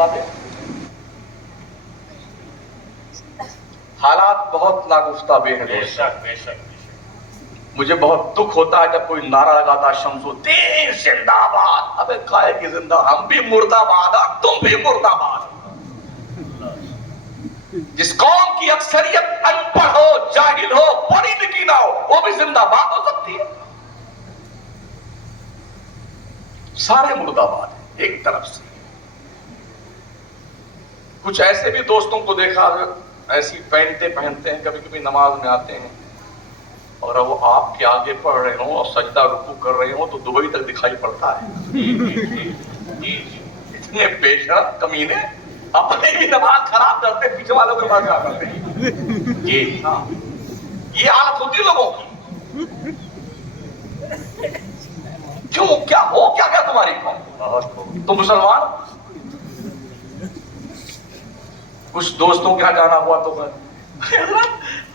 آگے حالات بہت ناگفتہ بے ہیں. مجھے بہت دکھ ہوتا ہے جب کوئی نعرہ لگاتا شمس الدین زندہ باد. ابے کائے کی زندہ؟ ہم بھی مرد آباد ہیں، تم بھی مرد آباد. جس قوم کی اکثریت ان پڑھ ہو، جاہل ہو، پڑھی لکھی نہ ہو، وہ بھی زندہ باد ہو سکتی ہے. سارے مرد آباد ہیں ایک طرف سے. کچھ ایسے بھی دوستوں کو دیکھا ایسی پینٹیں پہنتے ہیں، کبھی کبھی نماز میں آتے ہیں اور وہ آپ کے آگے پڑھ رہے ہوں اور سجدہ رکوع کر رہے ہوں تو دبئی تک دکھائی پڑتا ہے. اتنے بے شرم کمینے اپنی بھی نماز خراب کرتے، پیچھے والوں کو نماز خراب کرتے ہیں. یہ حالت ہوتی ہے لوگوں کی. کیوں؟ کیا ہو کیا کیا تمہاری قوم؟ تم مسلمان؟ کچھ دوستوں کے یہاں جانا ہوا تو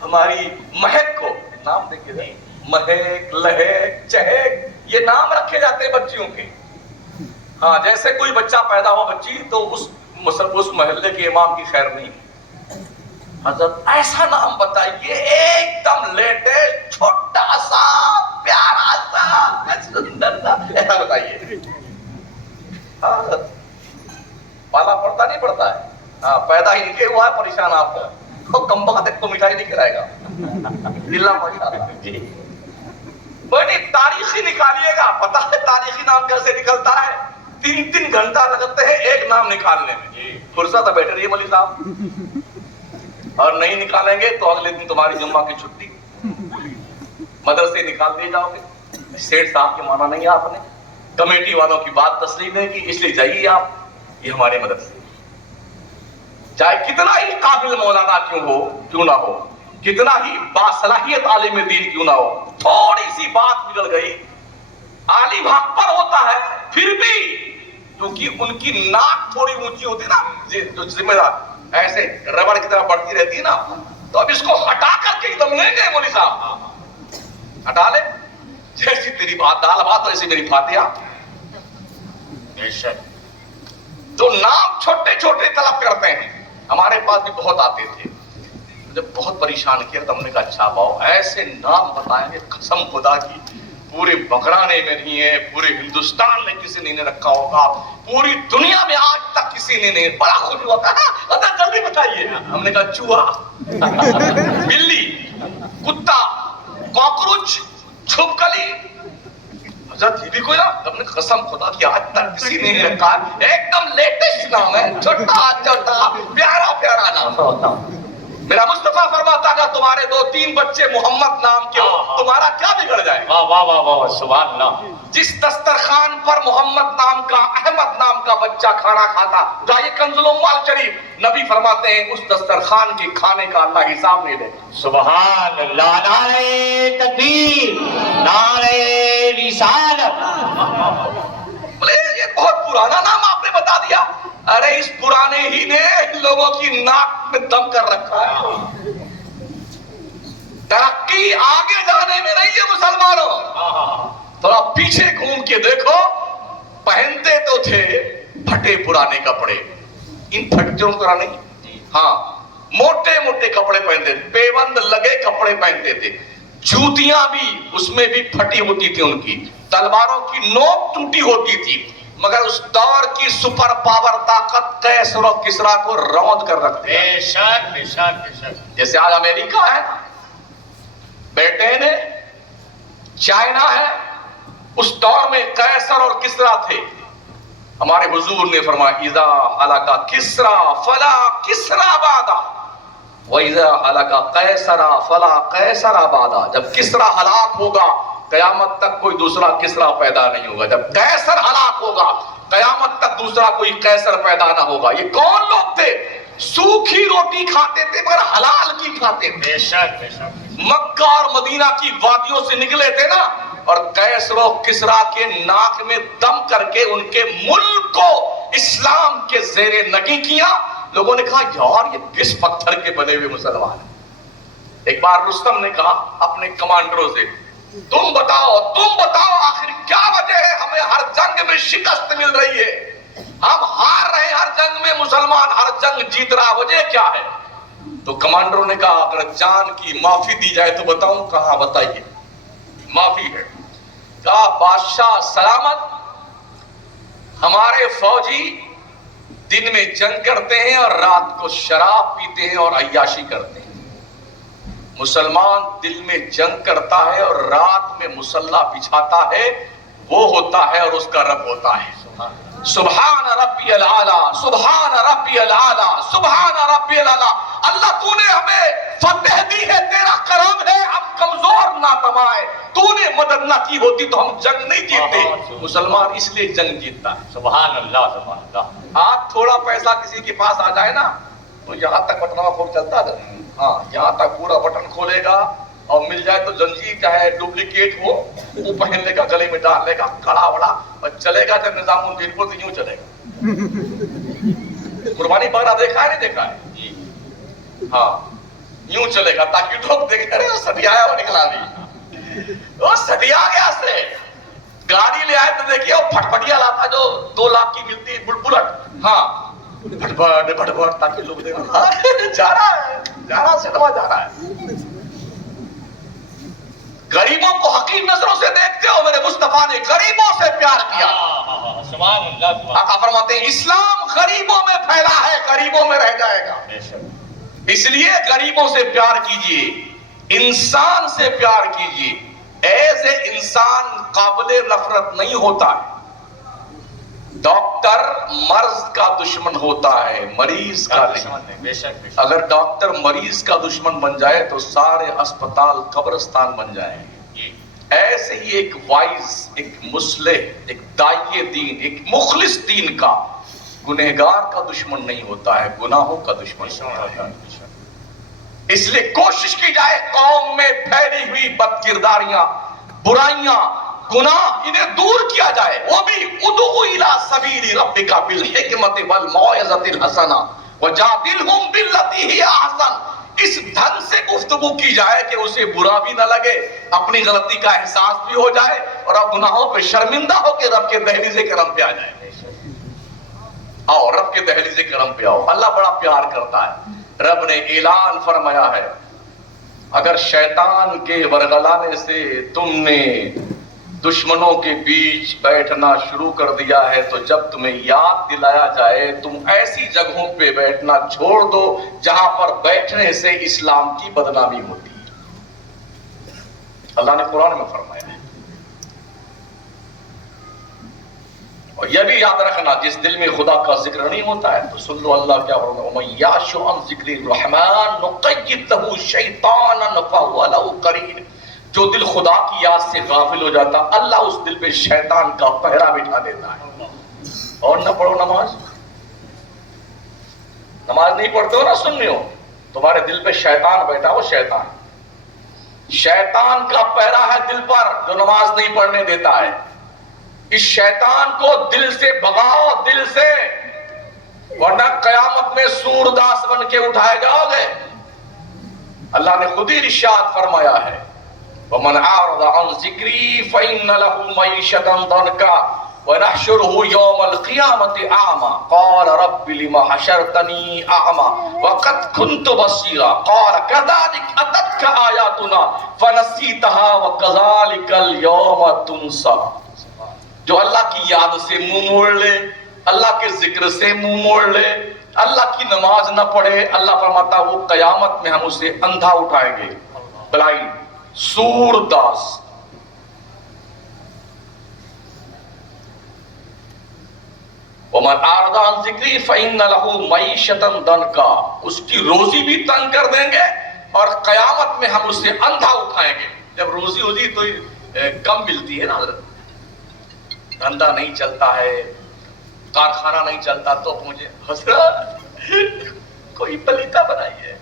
ہماری مہک کو نام دیکھیے، مہک، لہک، چہک، یہ نام رکھے جاتے ہیں بچیوں کے. ہاں جیسے کوئی بچہ پیدا ہوا بچی تو اس محلے کے امام کی خیر نہیں. حضرت ایسا نام بتائیے ایک دم لیٹسٹ، چھوٹا سا، پیارا سا، سندر سا، ایسا بتائیے. پالا پڑتا نہیں پڑتا ہے. ہاں پیدا ہی نہیں ہوا ہے پریشان آپ کو کم بخت ایک تو مٹھائی نہیں کھلائے گا. اللہ ماشاءاللہ. بڑی تاریخی نکالیے گا. پتہ ہے تاریخی نام کیسے نکلتا ہے؟ 3 گھنٹہ لگتے ہیں ایک نام نکالنے میں. فرصت بیٹھے رہیے مولوی صاحب، اور نہیں نکالیں گے تو اگلے دن تمہاری جمعہ کی چھٹی. مدرسے نکال دیے جاؤ گے. سیٹ صاحب کے مانا نہیں آپ نے، کمیٹی والوں کی بات تسلیم نہیں کی، اس لیے جائیے آپ. یہ ہمارے مدرسے چاہے کتنا ہی قابل مولانا کیوں نہ ہو، کتنا ہی باصلاحیت عالم دین کیوں نہ ہو، تھوڑی سی بات بگڑ گئی عالم حق پر ہوتا ہے. پھر بھی کیونکہ ان کی ناک تھوڑی اونچی ہوتی ہے نا، جو ذمہ دار ایسے ربڑ کی طرح بڑھتی رہتی ہے نا، تو اب اس کو ہٹا کر کے دم لیں گے مولوی صاحب. ہٹا لے. جیسی تیری بات دال بات ویسی میری فاتحہ. بے شک جو نام چھوٹے چھوٹے طلب کرتے ہیں، ہمارے پاس بھی بہت آتے تھے. مجھے بہت پریشان کیا تو ہم نے کہا اچھا باؤ ایسے نام بتائیں گے قسم خدا کی پورے بکرانے میں نہیں ہے، پورے ہندوستان میں کسی نے رکھا ہوگا، پوری دنیا میں آج تک کسی نے نہیں. بڑا خوش ہوا کہا جلدی بتائیے. ہم نے کہا چوہا، بلی، کتا، کاکروچ، چھپکلی. حضرت یہ بھی کوئی نا؟ ہم نے قسم خدا کی آج تک کسی نے نہیں رکھا. ایک دم لیٹسٹ نام ہے، چھوٹا چھوٹا پیارا پیارا نام. میرا مصطفیٰ فرماتا اگر تمہارے 2-3 بچے محمد نام کے ہو تمہارا کیا بگڑ جائے گا؟ واہ واہ واہ سبحان اللہ. جس دسترخوان پر محمد نام کا، احمد نام کا بچہ کھانا کھاتا، جائے کنز الاموال شریف، نبی فرماتے ہیں اس دسترخوان کے کھانے کا اللہ حساب نہیں دے گا. سبحان اللہ. نعرہ تکبیر، نعرہ رسالت. بولے یہ بہت پرانا نام آپ نے بتا دیا. ارے اس پرانے ہی نے لوگوں کی ناک میں دم کر رکھا ہے. ترقی آگے جانے میں نہیں ہے مسلمانوں. تھوڑا پیچھے گھوم کے دیکھو، پہنتے تو تھے پھٹے پرانے کپڑے، ان پھٹوں طرح نہیں. ہاں موٹے موٹے کپڑے پہنتے تھے، پیبند لگے کپڑے پہنتے تھے. جوتیاں بھی اس میں بھی پھٹی ہوتی تھی ان کی، تلواروں کی نوک ٹوٹی ہوتی تھی. مگر اس دور کی سپر پاور طاقت قیصر و کسریٰ کو روند کر رکھتے ہیں. بے شک بے شک بے شک. جیسے آج امریکہ ہے، برٹین ہے، چائنا ہے، اس دور میں قیصر اور کسریٰ تھے. ہمارے حضور نے فرمایا اذا ہلک کسریٰ فلا کسریٰ بعدہ وَإِذَا هَلَكَ قَيْصَرَ فَلَا قَيْصَرَ بَعْدَ. جب کسریٰ ہلاک ہوگا قیامت تک کوئی دوسرا کسریٰ پیدا نہیں ہوگا. جب قیصر ہلاک ہوگا قیامت تک دوسرا کوئی قیصر پیدا نہ ہوگا. یہ کون لوگ تھے؟ سوکھی روٹی کھاتے تھے مگر حلال کی کھاتے تھے. بے شک بے شک. مکہ اور مدینہ کی وادیوں سے نکلے تھے نا، اور قیصر و کسریٰ کے ناک میں دم کر کے ان کے ملک کو اسلام کے زیر نگیں کیا. لوگوں نے کہا یار یہ کس پتھر کے بنے ہوئے مسلمان ہیں. ایک بار رستم نے کہا اپنے کمانڈروں سے تم بتاؤ آخر کیا وجہ ہے ہمیں ہر جنگ میں شکست مل رہی ہے. ہم ہار رہے ہر جنگ میں، مسلمان ہر جنگ جیت رہا، وجہ کیا ہے؟ تو کمانڈروں نے کہا اگر جان کی معافی دی جائے تو بتاؤں کہاں، بتائیے معافی ہے۔ کہا بادشاہ سلامت، ہمارے فوجی دن میں جنگ کرتے ہیں اور رات کو شراب پیتے ہیں اور عیاشی کرتے ہیں، مسلمان دل میں جنگ کرتا ہے اور رات میں مسلح بچھاتا ہے، وہ ہوتا ہے اور اس کا رب ہوتا ہے۔ سبحان ربی العالی، سبحان ربی العالی، سبحان ربی العالی۔ اللہ تو نے ہمیں فتح دی ہے، تیرا کرم ہے، ہم کمزور ناتواں ہیں، تو نے مدد نہ کی ہوتی تو ہم جنگ نہیں جیتتے۔ مسلمان اس لیے جنگ جیتتا ہے۔ سبحان اللہ، سبحان اللہ۔ آپ تھوڑا پیسہ کسی کے پاس آ جائے نا تو یہاں تک بٹنا کھول چلتا ہے، ہاں یہاں تک پورا بٹن کھولے گا، اور مل جائے تو زنجیر چاہے ڈپلیکیٹ ہو وہ پہن لے گا، گلے میں ڈال لے گا، کڑا وڑا، اور چلے گا جب نظام الدین کو تو یوں چلے گا۔ قربانی بکرا دیکھا ہے نہیں دیکھا ہے؟ ہاں یوں چلے گا تاکہ لوگ دیکھیں ارے وہ سٹیا آیا وہ نکلا نہیں، وہ سٹیا گیا سے گاڑی لے آئے تو دیکھیے وہ پھٹپٹیا لاتا جو 2 لاکھ کی ملتی ہے بلٹ، ہاں بھٹ بھٹ بھٹ تاکہ لوگ دیکھیں جا رہا ہے، جا رہا سنوا جا رہا ہے۔ غریبوں کو حقیر نظروں سے دیکھتے ہو، میرے مصطفیٰ نے غریبوں سے پیار کیا۔ سبحان اللہ۔ آقا فرماتے ہیں اسلام غریبوں میں پھیلا ہے، غریبوں میں رہ جائے گا، اس لیے غریبوں سے پیار کیجئے، انسان سے پیار کیجئے۔ ایز اے انسان قابل نفرت نہیں ہوتا ہے، ڈاکٹر مرض کا دشمن ہوتا ہے، مریض کا نہیں۔ بے شک۔ اگر ڈاکٹر مریض کا دشمن بن جائے تو سارے اسپتال قبرستان بن جائیں گے۔ ایسے ہی ایک وائز، ایک مصلح، ایک داعیے دین، ایک مخلص دین کا گنہگار کا دشمن نہیں ہوتا ہے، گناہوں کا دشمن ہوتا ہے۔ اس لیے کوشش کی جائے قوم میں پھیلی ہوئی بد کرداریاں، برائیاں، گناہ، انہیں دور کیا جائے، وہ بھی ادعو الی سبیل ربک بالحکمت والموعظۃ الحسنہ وجادلہم باللتی ہی احسن۔ اس ڈھنگ سے گفتگو کی جائے کہ اسے برا بھی نہ لگے، اپنی غلطی کا احساس بھی ہو جائے، اور اب گناہوں پہ شرمندہ ہو کے رب کے دہلیز کرم پہ آ جائے۔ آؤ رب کے دہلیز کرم پہ آؤ، اللہ بڑا پیار کرتا ہے۔ رب نے اعلان فرمایا ہے اگر شیطان کے ورغلانے سے تم نے دشمنوں کے بیچ بیٹھنا شروع کر دیا ہے تو جب تمہیں یاد دلایا جائے تم ایسی جگہوں پہ بیٹھنا چھوڑ دو جہاں پر بیٹھنے سے اسلام کی بدنامی ہوتی ہے۔ اللہ نے قرآن میں فرمایا ہے۔ اور یہ بھی یاد رکھنا جس دل میں خدا کا ذکر نہیں ہوتا ہے تو سن لو اللہ کیا فرماتا ہے، وَمَن يَعْشُ عَن ذِكْرِ الرَّحْمَنِ نُقَيِّضْ لَهُ شَيْطَانًا فَهُوَ لَهُ قَرِينٌ۔ جو دل خدا کی یاد سے غافل ہو جاتا اللہ اس دل پہ شیطان کا پہرا بٹھا دیتا ہے۔ اور نہ پڑھو نماز، نماز نہیں پڑھتے ہو نہ سننے ہو، تمہارے دل پہ شیطان بیٹھا ہو، شیطان کا پہرا ہے دل پر جو نماز نہیں پڑھنے دیتا ہے۔ اس شیطان کو دل سے بھگاؤ، دل سے، ورنہ قیامت میں سورداس بن کے اٹھائے جاؤ گے۔ اللہ نے خود ہی ارشاد فرمایا ہے وَمَنْ أَعْرَضَ عَنْ ذِكْرِي فَإِنَّ لَهُ مَعِيشَةً ضَنْكًا وَنَحْشُرُهُ يَوْمَ الْقِيَامَةِ أَعْمَى قَالَ رَبِّ لِمَ حَشَرْتَنِي أَعْمَى وَقَدْ كُنْتُ بَصِيرًا قَالَ كَذَلِكَ أَتَتْكَ آيَاتُنَا فَنَسِيتَهَا وَكَذَلِكَ الْيَوْمَ تُنْسَى۔ جو اللہ کی یاد سے منہ موڑ لے، اللہ کے ذکر سے منہ موڑ لے، اللہ کی نماز نہ پڑھے، اللہ فرماتا وہ قیامت میں ہم اسے اندھا اٹھائیں گے، بلائنڈ، سورداس۔ وَمَنْ أَعْرَضَ عَنْ ذِكْرِي فَإِنَّ لَهُ مَعِيشَةً ضَنْكًا، اس کی روزی بھی تنگ کر دیں گے اور قیامت میں ہم اسے اندھا اٹھائیں گے۔ جب روزی ہوتی تو کم ملتی ہے نا حضرت، دھندا نہیں چلتا ہے، کارخانہ نہیں چلتا تو مجھے حضرت کوئی پلیتا بنائیے،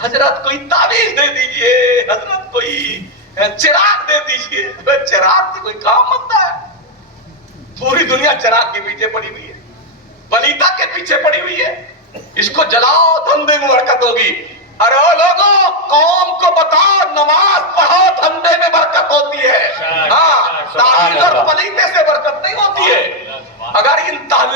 حضرت کوئی تعویذ دے دیجئے، حضرت کوئی چراغ دے دیجئے۔ چراغ سے کوئی کام بنتا ہے؟ پوری دنیا چراغ کے پیچھے پڑی ہوئی ہے، پلیتا کے پیچھے پڑی ہوئی ہے، اس کو جلاؤ دھندے میں برکت ہوگی۔ ارے او لوگوں قوم کو بتاؤ نماز پڑھو دھندے میں برکت ہوتی ہے، ہاں تعویذ اور پلیتے سے برکت نہیں ہوتی ہے۔ اگر ان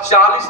40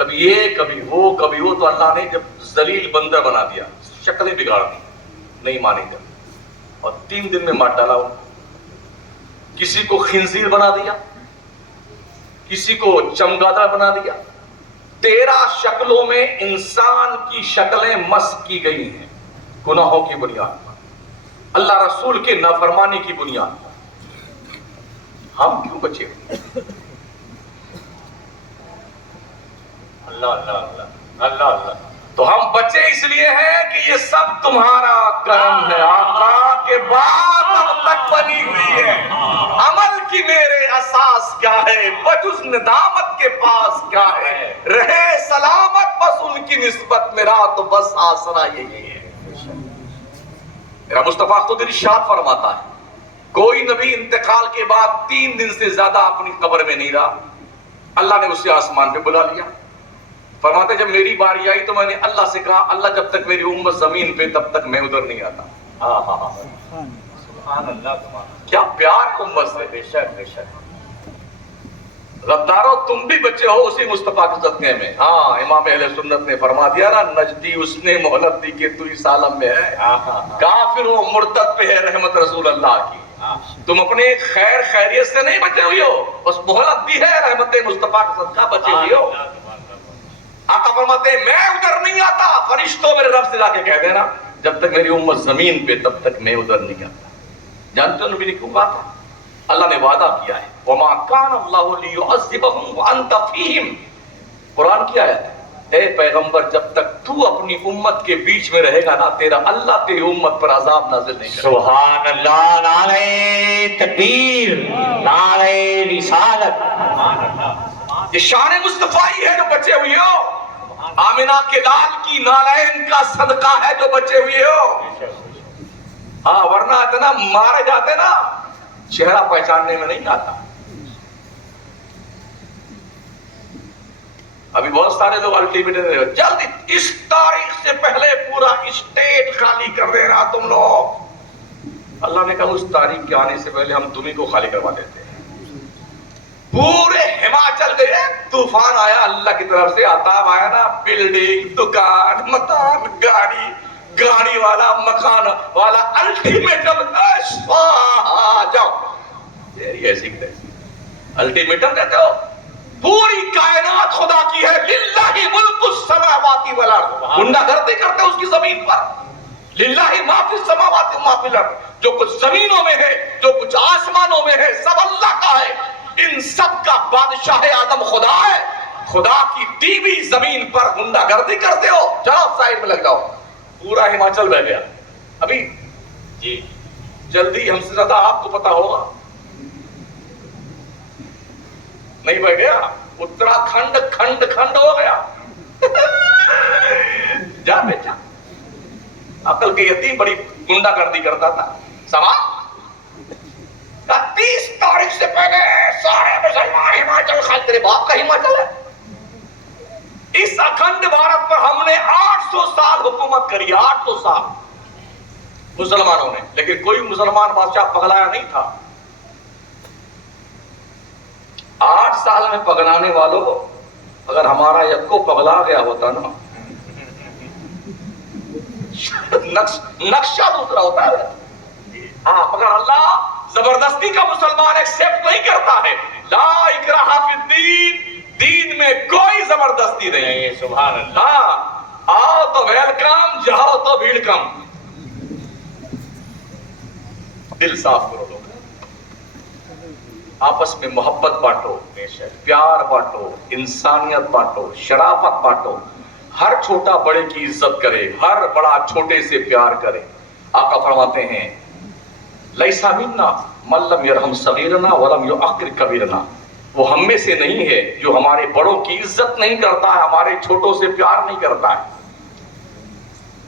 کبھی یہ کبھی وہ تو اللہ نے جب ذلیل بندر بنا دیا، شکلیں بگاڑ دی، نہیں مانی گا، اور 3 دن میں مار ڈالا ان کو۔ کسی کو خنزیر بنا دیا، کسی کو چمگادڑ بنا دیا۔ 13 شکلوں میں انسان کی شکلیں مسخ کی گئی ہیں گناہوں کی بنیاد پر، اللہ رسول کے نافرمانی کی بنیاد پر۔ ہم کیوں بچے ہوئے؟ اللہ اللہ اللہ اللہ اللہ۔ تو ہم بچے اس لیے ہیں کہ یہ سب تمہارا کرم ہے آقا، کے بعد اب تک بنی ہوئی ہے۔ عمل کی میرے اساس کیا ہے، بجز ندامت کے پاس کیا ہے، رہے سلامت بس ان کی نسبت، میرا تو بس آسرا یہی ہے۔ میرا مصطفیٰ خود ارشاد فرماتا ہے، کوئی نبی انتقال کے بعد 3 دن سے زیادہ اپنی قبر میں نہیں رہا، اللہ نے اسے آسمان پہ بلا لیا۔ فرماتے جب میری باری آئی تو میں نے اللہ سے کہا، اللہ جب تک میری امت زمین پہ تب تک میں ادھر نہیں آتا۔ ہاں ہاں ہاں، سبحان اللہ تمہارا، کیا پیار امت سے۔ بے شک بے شک۔ غدارو تم بھی بچے ہو اسی مصطفیٰ کے صدقے میں۔ ہاں امام اہل سنت نے فرما دیا نا، نجدی اس نے مہلت دی کہ تو اس عالم میں ہے، کافر و مرتد پہ ہے رحمت رسول اللہ کی۔ تم اپنے خیر خیریت سے نہیں بچے ہوئے ہو، بس مہلت دی ہے رحمت مصطفیٰ کا صدقہ بچے ہوئے ہو۔ آقا فرماتے ہیں میں ادھر نہیں آتا، فرشتوں میرے رب سے جا کے کہہ دینا جب تک میری امت زمین پہ تب تک میں ادھر نہیں آتا۔ جانتے ہو نبی نے کیوں کہا تھا؟ اللہ نے وعدہ کیا ہے، وَمَا كَانَ اللَّهُ لِيُعَذِّبَهُمْ وَأَنْتَ فِيهِمْ۔ قرآن کی آیت ہے، اے پیغمبر جب تک تو اپنی امت کے بیچ میں رہے گا نا، تیرا اللہ تیری امت پر عذاب نازل نہیں کرے گا۔ سبحان اللہ، نعرہ تکبیر، نعرہ رسالت۔ یہ شان مصطفی ہے جو بچے ہوئے ہو، آمنہ کے لال کی نالین کا صدقہ ہے جو بچے ہوئے ہو۔ ہاں ورنہ اتنا مارے جاتے نا، چہرہ پہچاننے میں نہیں آتا۔ ابھی بہت سارے لوگ الٹیمیٹم دے رہے، جلدی اس تاریخ سے پہلے پورا اسٹیٹ خالی کر دینا تم لوگ۔ اللہ نے کہا اس تاریخ کے آنے سے پہلے ہم تمہیں کو خالی کروا دیتے ہیں۔ پورے ہماچل گئے، طوفان آیا اللہ کی طرف سے، عذاب آیا نا، بلڈنگ، دکان، مکان، گاڑی والا، مکان والا، الٹیمیٹم جاؤ۔ تیری ایسی الٹیمیٹم دیتے ہو؟ پوری کائنات خدا کی ہے، للہ ملک السماوات والارض، گنڈا گردی کرتے اس کی زمین پر۔ للہ ما فی السماوات و ما فی الارض، جو کچھ زمینوں میں ہے، جو کچھ آسمانوں میں ہے، سب اللہ کا ہے۔ ان سب کا بادشاہ اعظم خدا ہے۔ خدا کی دی ہوئی زمین پر گنڈا گردی کرتے ہو، چلو سائڈ میں لگ جاؤ۔ پورا ہماچل بہ گیا۔ ابھی جی جلدی ہم سے زیادہ آپ کو پتا ہوگا، نہیں بہ گیا؟ اتراکھنڈ کھنڈ کھنڈ ہو گیا۔ جا بیٹا، عقل کے یتیم بڑی گنڈا گردی کرتا تھا۔ سما 30 تاریخ سے پہلے سارے مسلمان ہماچل خالی، تیرے باپ کا ہماچل ہے۔ اس اکھنڈ بھارت پر ہم نے 800 سال حکومت کری، 800 سال مسلمانوں نے، لیکن کوئی مسلمان بادشاہ پگلایا نہیں تھا۔ 8 سال میں پگلانے والوں، اگر ہمارا یکو پگلا گیا ہوتا نا، نقشہ دوسرا ہوتا ہے۔ ہاں مگر اللہ زبردستی کا مسلمان ایکسپٹ نہیں کرتا ہے۔ لا اکراہ فی الدین، دین میں کوئی زبردستی نہیں۔ سبحان اللہ۔ ہاں آؤ تو ویلکم، جاؤ تو ویلکم۔ دل صاف کرو لوگ، آپس میں محبت بانٹو، پیار بانٹو، انسانیت بانٹو، شرافت بانٹو۔ ہر چھوٹا بڑے کی عزت کرے، ہر بڑا چھوٹے سے پیار کرے۔ آقا فرماتے ہیں لیسا منا من لم یرحم صغیرنا ولم یعقر کبیرنا، وہ ہم میں سے نہیں ہے جو ہمارے بڑوں کی عزت نہیں کرتا ہے، ہمارے چھوٹوں سے پیار نہیں کرتا ہے۔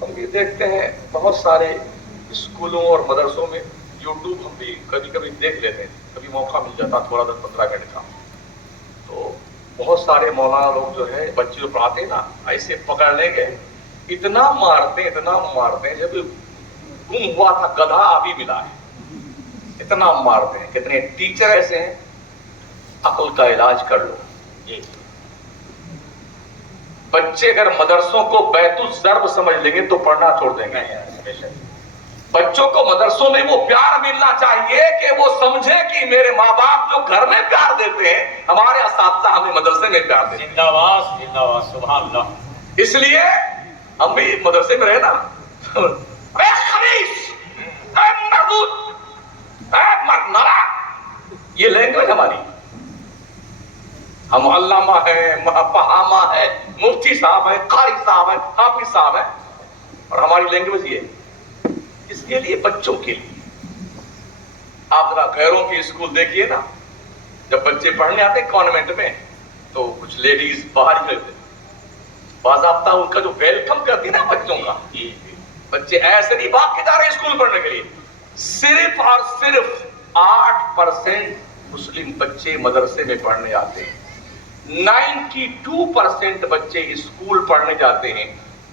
ہم یہ دیکھتے ہیں بہت سارے اسکولوں اور مدرسوں میں، یوٹیوب ہم بھی کبھی کبھی دیکھ لیتے ہیں، کبھی موقع مل جاتا تھوڑا 10-15 منٹ کا، تو بہت سارے مولانا لوگ جو ہے بچے جو پڑھاتے ہیں نا، ایسے پکڑ لیں گے، اتنا مارتے ہیں، جب گم ہوا تھا گدھا ابھی ملا ہے، اتنا مارتے ہیں۔ کتنے ٹیچر ایسے ہیں، عقل کا علاج کر لو، بچے اگر مدرسوں کو بیت الضرب سمجھ لیں گے تو پڑھنا چھوڑ دیں گے. بچوں کو مدرسوں میں وہ پیار ملنا چاہیے کہ وہ سمجھے کہ میرے ماں باپ جو گھر میں پیار دیتے ہیں اہمارے اساتذہ ہمیں مدرسے میں پیار دیتے ہیں. زندہ باد زندہ باد سبحان اللہ. اس لیے ہم بھی مدرسے میں رہے نا. اے خبیث، اے مردود، اے مرنرا، یہ لینگویج ہماری. ہم علامہ ہیں، فہامہ ہے، مفتی صاحب ہے، قاری صاحب ہے، حافظ صاحب ہے، اور ہماری لینگویج یہ ہے. اس کے لیے بچوں کے لیے آپ ذرا غیروں کے اسکول دیکھیے نا. جب بچے پڑھنے آتے ہیں کانوینٹ میں تو کچھ لیڈیز باہر ہی رہتے، باضابطہ ان کا جو ویلکم کرتی نا بچوں کا. بچے ایسے نہیں بھاگ کے جا رہے اسکول پڑھنے کے لیے. صرف اور صرف 8% مسلم بچے مدرسے میں پڑھنے آتے ہیں. 92% بچے اسکول پڑھنے جاتے ہیں،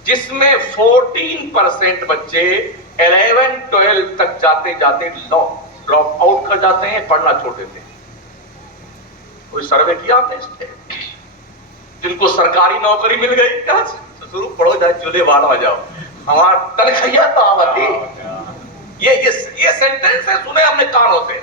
جس میں 14% بچے 11-12 تک جاتے جاتے ڈراپ آؤٹ کر جاتے ہیں، پڑھنا چھوڑ دیتے ہیں. کوئی سروے کیا آپ نے اس پہ؟ جن کو سرکاری نوکری مل گئی کہاں ضرور پڑھو جائے چولہے والا ہو جاؤ ہمارا تنخواہ تو آتی. یہ سینٹینس ہے سنے ہم نے کانوں سے.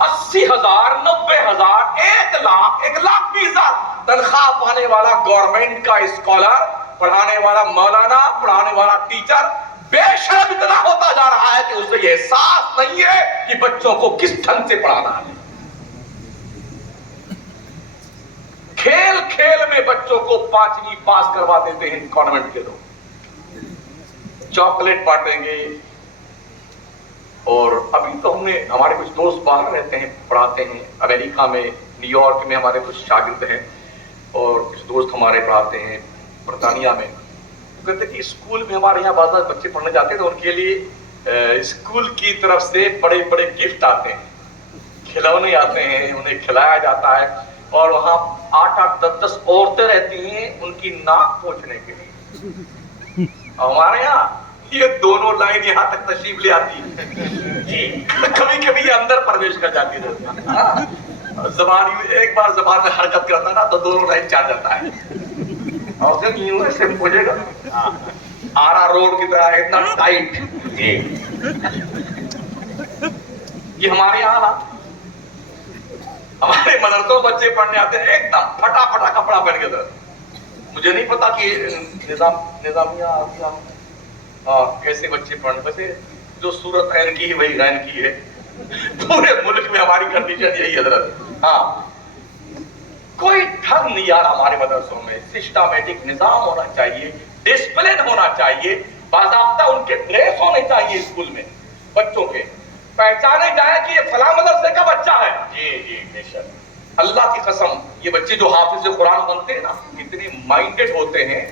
80,000 90,000 1,20,000 تنخواہ پانے والا گورنمنٹ کا اسکالر، پڑھانے والا مولانا، پڑھانے والا ٹیچر بے شرم اتنا ہوتا جا رہا ہے کہ اسے یہ احساس نہیں ہے کہ بچوں کو کس ڈھنگ سے پڑھانا ہے. کھیل کھیل میں بچوں کو 5ویں پاس کروا دیتے ہیں کانوینٹ کے لوگ. چاکلیٹ بانٹیں گے. اور ابھی تو ہم نے ہمارے کچھ دوست باہر رہتے ہیں، پڑھاتے ہیں امریکہ میں، نیو یارک میں ہمارے کچھ شاگرد ہیں، اور کچھ دوست ہمارے پڑھاتے ہیں برطانیہ میں. کہتے ہیں کہ اسکول میں ہمارے یہاں بعض بچے پڑھنے جاتے ہیں تو ان کے لیے اسکول کی طرف سے بڑے بڑے گفٹ آتے ہیں، کھلونے آتے ہیں، انہیں کھلایا جاتا ہے. اور وہاں 8-8 10-10 عورتیں رہتی ہیں ان کی ناک پوچھنے کے لیے. ہمارے یہاں یہ دونوں لائن یہاں تک تشریف لے آتی ہے، کبھی کبھی یہ اندر پرویش کر جاتی ہے. زبان ایک بار زبان میں حرکت کرتا نا تو دونوں لائن چار جاتا ہے. اور جب یوں ایسے پوچھے گا آرا روڈ کی طرح اتنا ٹائٹ. یہ ہمارے یہاں نا ہمارے مدرسوں بچے پڑھنے آتے ہیں ایک دم پھٹا پھٹا کپڑا پہن کے در. مجھے نہیں پتا کہ نظامیہ کیسے بچے پڑھنے. ویسے جو صورت عین کی ہے وہی عین کی ہے. پورے ملک میں ہماری کنڈیشن یہی حضرت. ہاں کوئی ڈھنگ نہیں یار ہمارے مدرسوں میں. سسٹمیٹک نظام ہونا چاہیے، ڈسپلن ہونا چاہیے، باضابطہ ان کے ڈریس ہونے چاہیے اسکول میں. بچوں کے پہچانے جائے کہ یہ فلاں مدرسے کا بچہ ہے. جی بے شک. اللہ کی قسم یہ بچے جو حافظ قرآن بنتے ہیں نا اتنے مائنڈڈ ہوتے ہیں،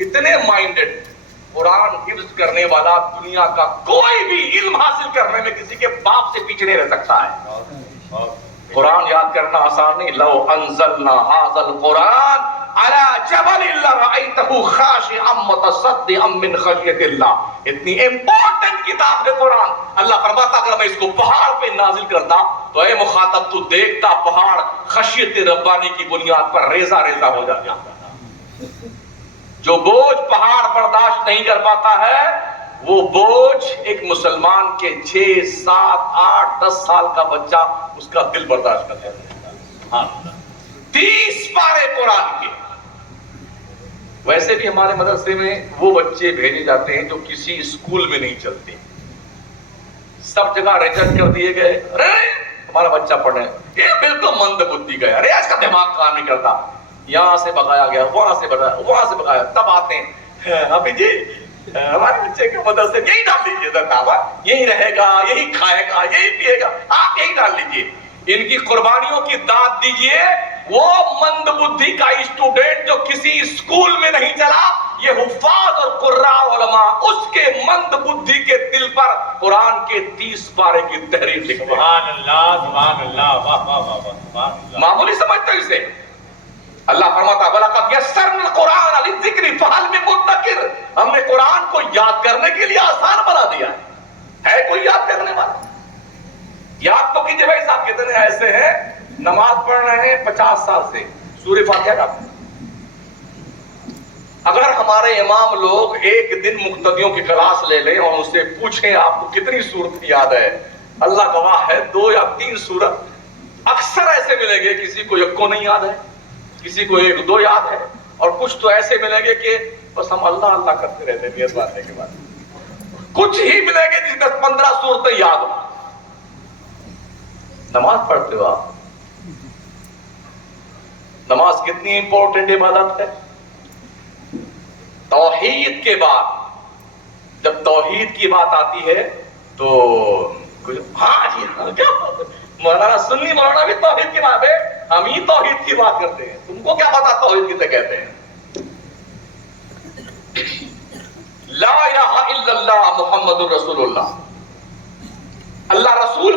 اتنے مائنڈڈ. قرآن حفظ کرنے والا دنیا کا کوئی بھی علم حاصل کرنے میں کسی کے باپ سے پیچھے نہیں رہ سکتا ہے. قرآن یاد کرنا آسان نہیں. لو انزلنا هذا القرآن على جبل لرأيته خاشعا متصدعا من خشية الله. اتنی امپورٹنٹ کتاب ہے قرآن. اللہ فرماتا اگر میں اس کو پہاڑ پہ نازل کرتا تو اے مخاطب تو دیکھتا پہاڑ خشیت ربانی کی بنیاد پر ریزہ ریزہ ہو جاتا. جو بوجھ پہاڑ برداشت نہیں کر پاتا ہے وہ بوجھ ایک مسلمان کے 6 7 8 10 سال کا بچہ اس کا دل برداشت کرتا ہے. 30 پارے قرآن کے. ویسے بھی ہمارے مدرسے میں وہ بچے بھیجے جاتے ہیں جو کسی اسکول میں نہیں چلتے. سب جگہ ریجیکٹ کر دیے گئے. ارے ہمارا بچہ پڑھنے یہ بالکل مند بدھی گیا، ارے اس کا دماغ کام نہیں کرتا. یہاں سے بگایا گیا، وہاں سے بگایا، وہاں سے بگایا. تب آتے ہیں ابھی جی ہمارے بچے کے مدرسے یہی ڈال لیجیے دعویٰ، یہی رہے گا، یہی کھائے گا، یہی پیے گا، آپ یہی ڈال لیجیے. ان کی قربانیوں کی داد دیجیے. وہ مند بدھی کا اسٹوڈنٹ جو کسی اسکول میں نہیں چلا، یہ حفاظ اور قراء علماء اس کے مند بدھی کے دل پر قرآن کے 30 پارے کی تحریر لکھتے ہیں. سبحان اللہ سبحان اللہ. واہ واہ واہ سبحان اللہ. معمولی سمجھتے ہیں اسے. اللہ فرماتا ہے وَلَقَدْ يَسَّرْنَا الْقُرْآنَ لِلذِّكْرِ فَهَلْ مِن مُدَّكِرٍ. ہم نے قرآن کو یاد کرنے کے لیے آسان بنا دیا ہے کوئی یاد کرنے والا؟ یاد تو کیجئے بھائی صاحب. کتنے ایسے ہیں نماز پڑھ رہے ہیں 50 سال سے، سورہ فاتحہ کا اگر ہمارے امام لوگ ایک دن مقتدیوں کی کلاس لے لیں اور ان سے پوچھیں آپ کو کتنی سورت یاد ہے، اللہ گواہ ہے 2 یا 3 سورت اکثر ایسے ملیں گے، کسی کو 1 کو نہیں یاد ہے، کسی کو 1 2 یاد ہے، اور کچھ تو ایسے ملیں گے کہ بس ہم اللہ اللہ کرتے رہتے ہیں نیت ماننے کے بعد. کچھ ہی ملیں گے جس 10-15 صورتیں یاد ہوں. نماز پڑھتے ہو آپ؟ نماز کتنی امپورٹنٹ عبادت ہے. توحید کے بعد جب توحید کی بات آتی ہے تو ہاں جی ہاں کیا مولانا سنی مولانا بھی توحید کی بات ہے، ہم ہی توحید کی بات کرتے ہیں، تم کو کیا پتا توحید کسے کہتے ہیں. لا الہ الا اللہ محمد الرسول اللہ. اللہ رسول